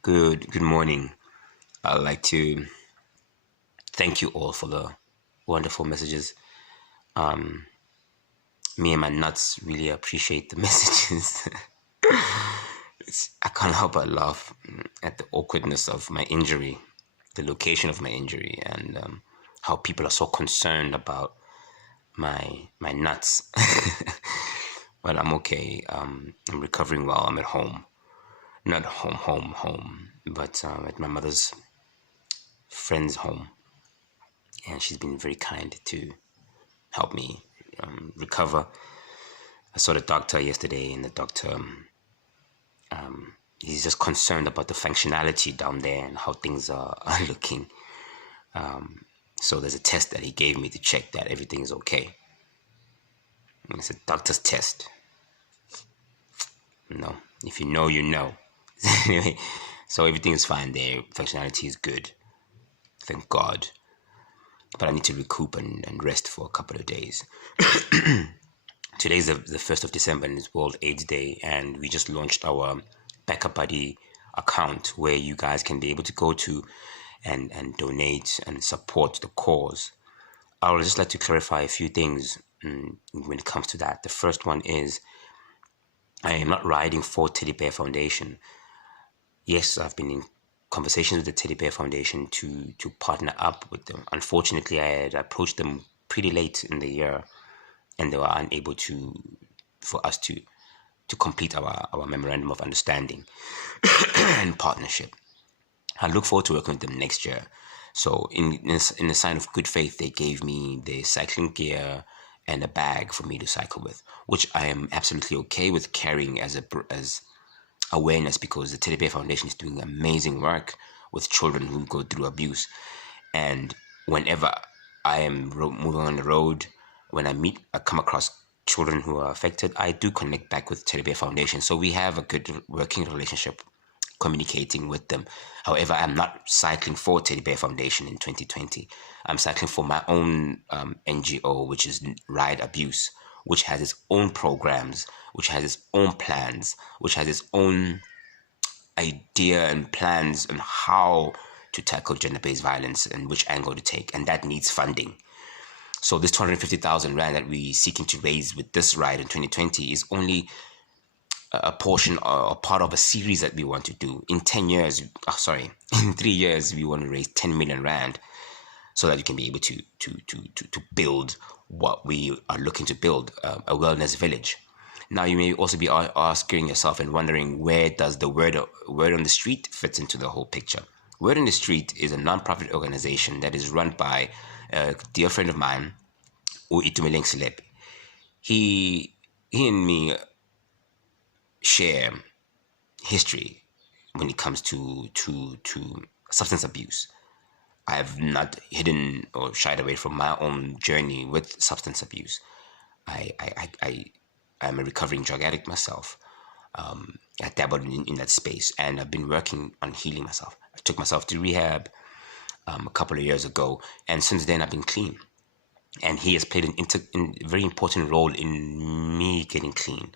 Good morning. I'd like to thank you all for the wonderful messages. Um, Me and my nuts really appreciate the messages. I can't help but laugh at the awkwardness of my injury, the location of my injury, and how people are so concerned about my nuts. But I'm okay. I'm recovering well. I'm at home, not home, but at my mother's friend's home, and she's been very kind to help me recover. I saw the doctor yesterday, and the doctor he's just concerned about the functionality down there and how things are looking. So there's a test that he gave me to check that everything is okay. And it's a doctor's test. No, if you know, you know. Anyway, so everything is fine there. Functionality is good. Thank God. But I need to recoup and rest for a couple of days. Today's the 1st of December and it's World AIDS Day, and we just launched our Backup Buddy account where you guys can be able to go to and donate and support the cause. I would just like to clarify a few things when it comes to that. The first one is I am not riding for Teddy Bear Foundation. Yes, I've been in conversations with the Teddy Bear Foundation to partner up with them. Unfortunately, I had approached them pretty late in the year, and they were unable for us to complete our memorandum of understanding and partnership. I look forward to working with them next year. So in a sign of good faith, they gave me the cycling gear and a bag for me to cycle with, which I am absolutely okay with carrying as awareness, because the Teddy Bear Foundation is doing amazing work with children who go through abuse. And whenever I am moving on the road, when I come across children who are affected, I do connect back with Teddy Bear Foundation. So we have a good working relationship, communicating with them. However, I'm not cycling for Teddy Bear Foundation in 2020. I'm cycling for my own NGO, which is Ride Abuse, which has its own programs, which has its own plans, which has its own idea and plans on how to tackle gender-based violence and which angle to take, and that needs funding. So this 250,000 rand that we're seeking to raise with this ride in 2020 is only a portion or a part of a series that we want to do. In 10 years, in 3 years, we want to raise 10 million rand so that you can be able to build what we are looking to build, a wellness village. Now, you may also be asking yourself and wondering, where does the word on the street fit into the whole picture? Word on the Street is a non-profit organization that is run by a dear friend of mine, Itumeleng Selep. He and me share history when it comes to substance abuse. I have not hidden or shied away from my own journey with substance abuse. I'm a recovering drug addict myself. I dabbled in that space, and I've been working on healing myself. I took myself to rehab a couple of years ago, and since then I've been clean. And he has played a very important role in me getting clean.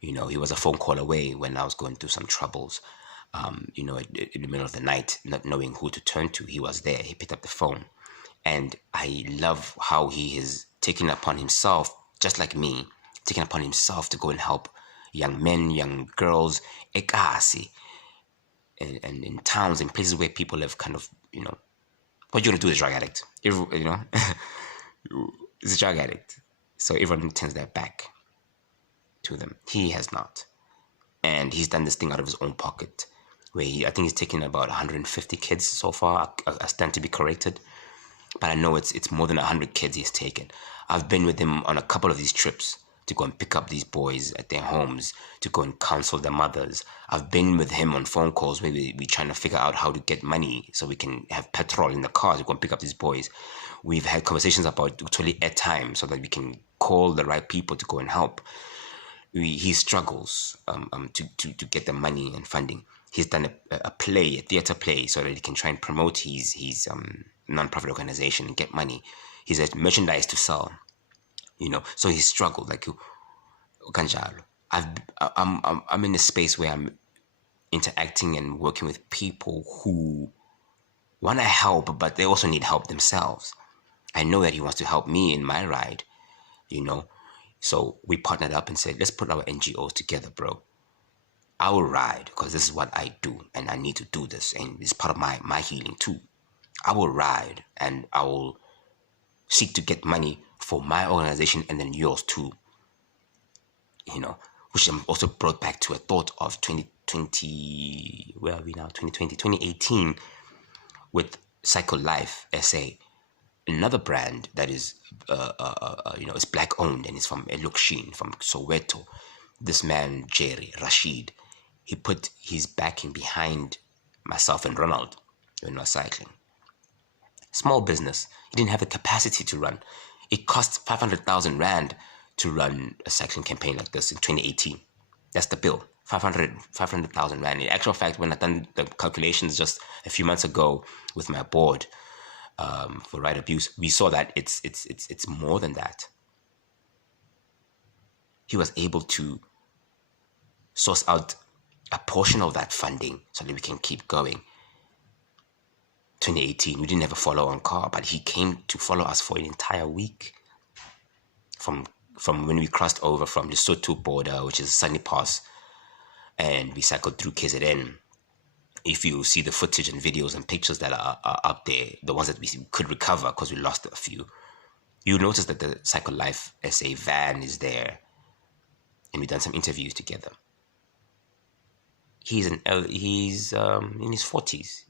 You know, he was a phone call away when I was going through some troubles. In the middle of the night, not knowing who to turn to, he was there. He picked up the phone. And I love how he has taken upon himself, just like me, taken upon himself to go and help young men, young girls, ekasi, and in towns and places where people have kind of, what you're going to do as a drug addict? He's a drug addict. So everyone turns their back to them. He has not. And he's done this thing out of his own pocket, where I think he's taken about 150 kids so far. I stand to be corrected, but I know it's more than 100 kids he's taken. I've been with him on a couple of these trips to go and pick up these boys at their homes, to go and counsel their mothers. I've been with him on phone calls where we're trying to figure out how to get money so we can have petrol in the car to go and pick up these boys. We've had conversations about actually airtime so that we can call the right people to go and help. He struggles to get the money and funding. He's done a theater play, so that he can try and promote his non-profit organization and get money. He's had merchandise to sell, so he struggled like kanjalo. I'm in a space where interacting and working with people who want to help, but they also need help themselves. I know that he wants to help me in my ride, So we partnered up and said, let's put our NGOs together, bro. I will ride because this is what I do and I need to do this. And it's part of my healing too. I will ride and I will seek to get money for my organization and then yours too. Which I'm also brought back to a thought of 2020, where are we now? 2018 with Cycle Life SA, another brand that is, it's black owned and it's from Elukshin, from Soweto. This man, Jerry Rashid, he put his backing behind myself and Ronald when we were cycling. Small business. He didn't have the capacity to run. It cost 500,000 Rand to run a cycling campaign like this in 2018. That's the bill. 500,000 Rand. In actual fact, when I done the calculations just a few months ago with my board for Right Abuse, we saw that it's more than that. He was able to source out a portion of that funding so that we can keep going. 2018, we didn't have a follow-on car, but he came to follow us for an entire week. From when we crossed over from the Lesotho border, which is Sunny Pass, and we cycled through KZN. If you see the footage and videos and pictures that are up there, the ones that we could recover because we lost a few, you'll notice that the Cycle Life SA van is there, and we've done some interviews together. He's in his 40s.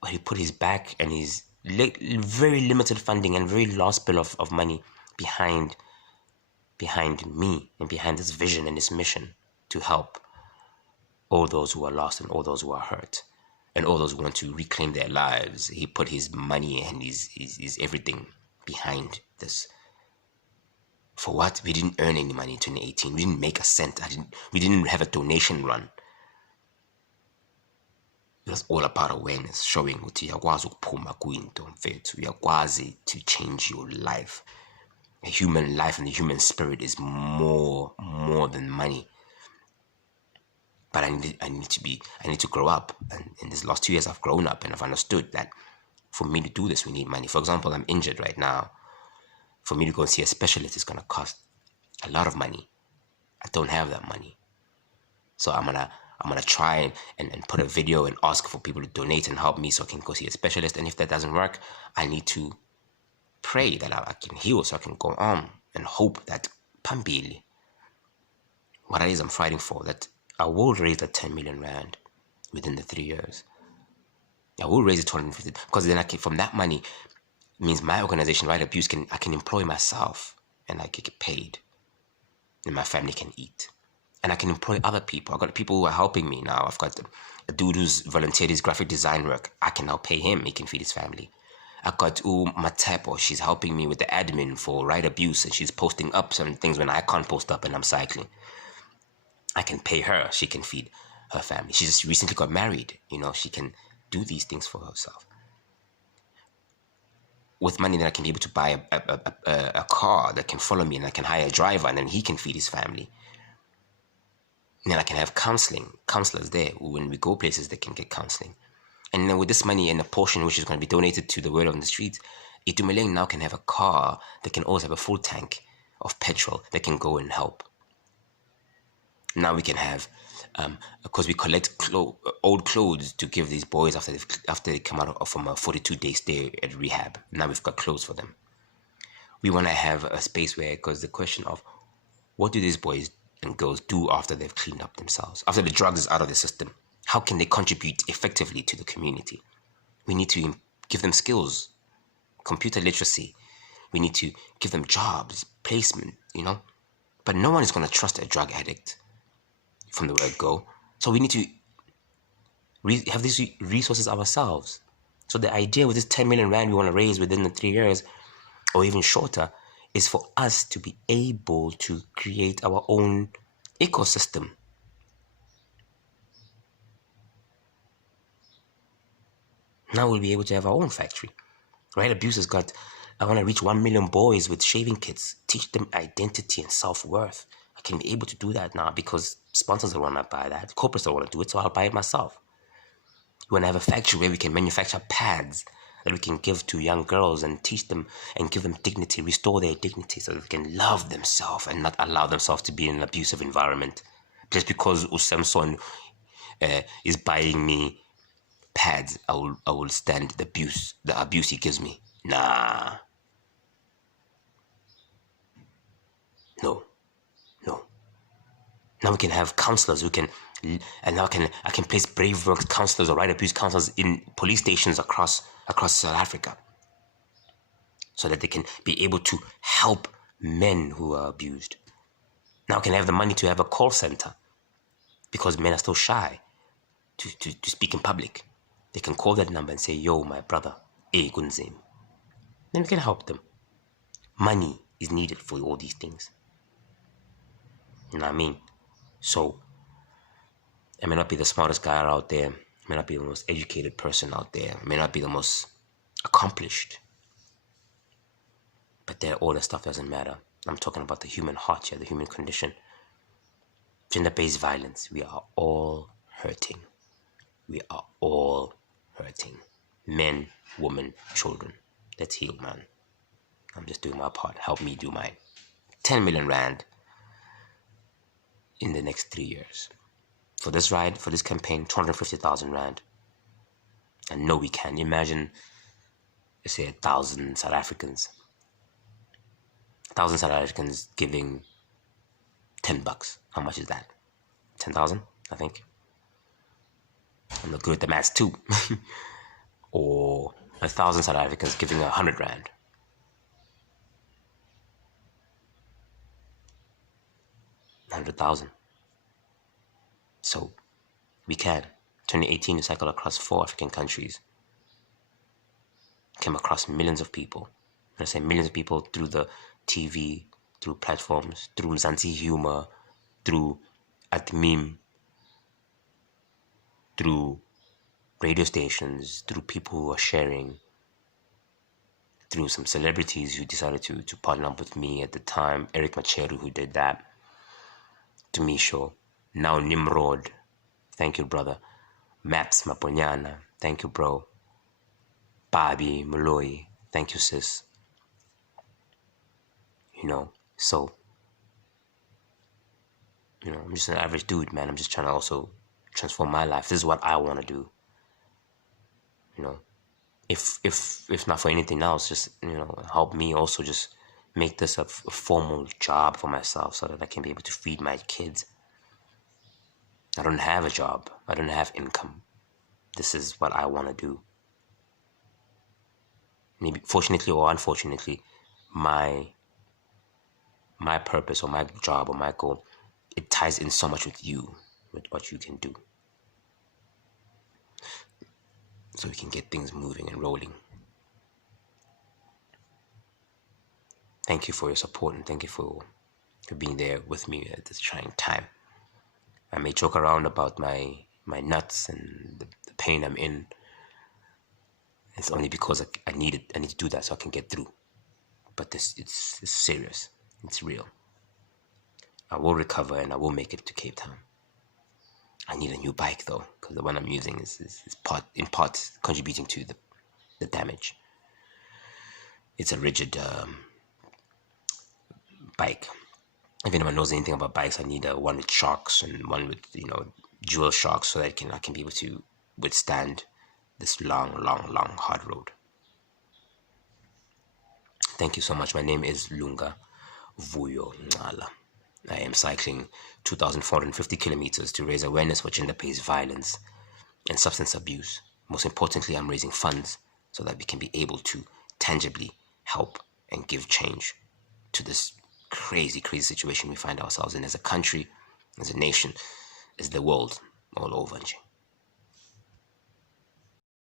But he put his back and his very limited funding and very last bill of money behind me and behind this vision and this mission to help all those who are lost and all those who are hurt and all those who want to reclaim their lives. He put his money and his everything behind this. For what? We didn't earn any money in 2018. We didn't make a cent. We didn't have a donation run. It was all about awareness, showing ukuthi uyakwazi ukuphuma kuyinto mfethu, uyakwazi to change your life. A human life and the human spirit is more than money. But I need to grow up, and in these last 2 years I've grown up and I've understood that for me to do this we need money. For example, I'm injured right now. For me to go and see a specialist is going to cost a lot of money. I don't have that money, so I'm gonna try and put a video and ask for people to donate and help me so I can go see a specialist. And if that doesn't work, I need to pray that I can heal so I can go on and hope that Pambili, what it is I'm fighting for, that I will raise that 10 million Rand within the 3 years. I will raise it 250, because then from that money, it means my organization, Right Abuse, I can employ myself and I can get paid, and my family can eat. And I can employ other people. I've got people who are helping me now. I've got a dude who's volunteered his graphic design work. I can now pay him. He can feed his family. I've got Matepo. She's helping me with the admin for Right Abuse, and she's posting up some things when I can't post up and I'm cycling. I can pay her. She can feed her family. She just recently got married. She can do these things for herself. With money that I can be able to buy a car that can follow me, and I can hire a driver, and then he can feed his family. And then I can have counselors there. When we go places, they can get counseling. And then with this money and a portion which is going to be donated to the Word on the Streets, Itumeleng now can have a car that can also have a full tank of petrol that can go and help. Now we can have, because we collect old clothes to give these boys after they come out from a 42-day stay at rehab. Now we've got clothes for them. We want to have a space where, because the question of what do these boys and girls do after they've cleaned up themselves, after the drugs is out of the system, how can they contribute effectively to the community? We need to give them skills, computer literacy. We need to give them jobs, placement, But no one is going to trust a drug addict from the word go. So we need to have these resources ourselves. So the idea with this 10 million Rand we want to raise within the 3 years, or even shorter, is for us to be able to create our own ecosystem. Now we'll be able to have our own factory. Right Abuse has got, I want to reach 1 million boys with shaving kits, teach them identity and self-worth. I can be able to do that now because sponsors don't want to buy that. Corporates don't want to do it, so I'll buy it myself. We want to have a factory where we can manufacture pads that we can give to young girls and teach them and give them dignity, restore their dignity so that they can love themselves and not allow themselves to be in an abusive environment. Just because Samson is buying me pads, I will stand the abuse he gives me. Nah. No. Now we can have counselors who can, and now I can place brave works counselors or right abuse counselors in police stations across South Africa, so that they can be able to help men who are abused. Now I can have the money to have a call center, because men are still shy to speak in public. They can call that number and say, "Yo, my brother, Gunzim." Then we can help them. Money is needed for all these things. You know what I mean? So, I may not be the smartest guy out there. I may not be the most educated person out there. I may not be the most accomplished. But all that stuff doesn't matter. I'm talking about the human heart here, the human condition. Gender-based violence. We are all hurting. We are all hurting. Men, women, children. Let's heal, man. I'm just doing my part. Help me do mine. 10 million rand in the next 3 years. For this ride, for this campaign, 250,000 rand. And no, we can. Imagine, let's say, 1,000 South Africans. 1,000 South Africans giving $10. How much is that? 10,000, I think. I'm not good at the maths too. Or 1,000 South Africans giving 100 rand. $100,000. So we can. 2018, we cycled across 4 African countries. Came across millions of people. When I say millions of people, through the TV, through platforms, through Mzansi Humor, through Atmim, through radio stations, through people who are sharing, through some celebrities who decided to partner up with me at the time. Eric Macheru, who did that. Tumisho, now Nimrod, thank you, brother. Maps Maponyana, thank you, bro. Bobby Moloi, thank you, sis. So, I'm just an average dude, man. I'm just trying to also transform my life. This is what I want to do. If not for anything else, just, help me also just make this a formal job for myself so that I can be able to feed my kids. I don't have a job. I don't have income. This is what I want to do. Maybe fortunately or unfortunately, my purpose or my job or my goal, it ties in so much with you, with what you can do. So we can get things moving and rolling. Thank you for your support, and thank you for being there with me at this trying time. I may joke around about my nuts and the pain I'm in. It's only because I need to do that so I can get through. But it's serious. It's real. I will recover and I will make it to Cape Town. I need a new bike though, because the one I'm using is in part contributing to the damage. It's a rigid bike. If anyone knows anything about bikes, I need one with shocks and one with dual shocks so that I can be able to withstand this long, hard road. Thank you so much. My name is Lunga Ncala. I am cycling 2,450 kilometers to raise awareness for gender-based violence and substance abuse. Most importantly, I'm raising funds so that we can be able to tangibly help and give change to this crazy situation we find ourselves in as a country, as a nation, as the world all over.